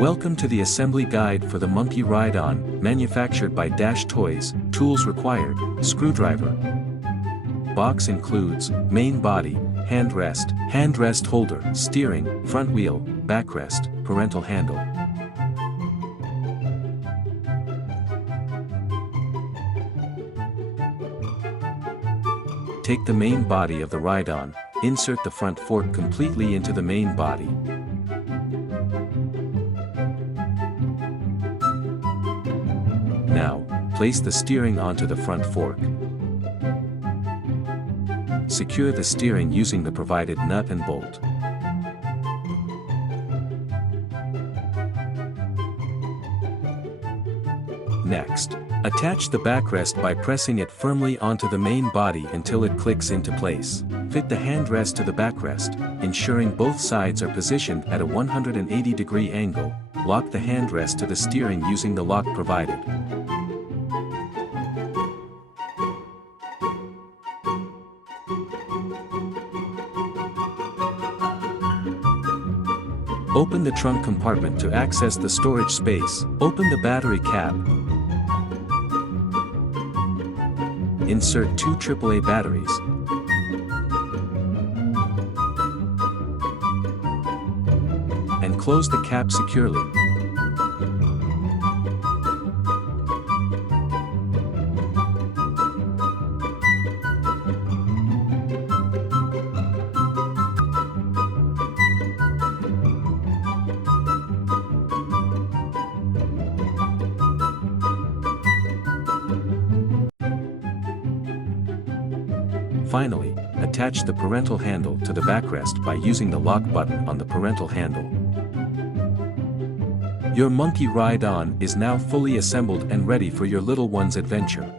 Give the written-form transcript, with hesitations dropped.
Welcome to the assembly guide for the Monkey Ride-On, manufactured by Dash Toys. Tools required: screwdriver. Box includes main body, handrest holder, steering, front wheel, backrest, parental handle. Take the main body of the Ride-On, insert the front fork completely into the main body. Now, place the steering onto the front fork. Secure the steering using the provided nut and bolt. Next, attach the backrest by pressing it firmly onto the main body until it clicks into place. Fit the handrest to the backrest, ensuring both sides are positioned at a 180-degree angle. Lock the handrest to the steering using the lock provided. Open the trunk compartment to access the storage space. Open the battery cap. Insert two AAA batteries. And close the cap securely. Finally, attach the parental handle to the backrest by using the lock button on the parental handle. Your Monkey Ride-On is now fully assembled and ready for your little one's adventure.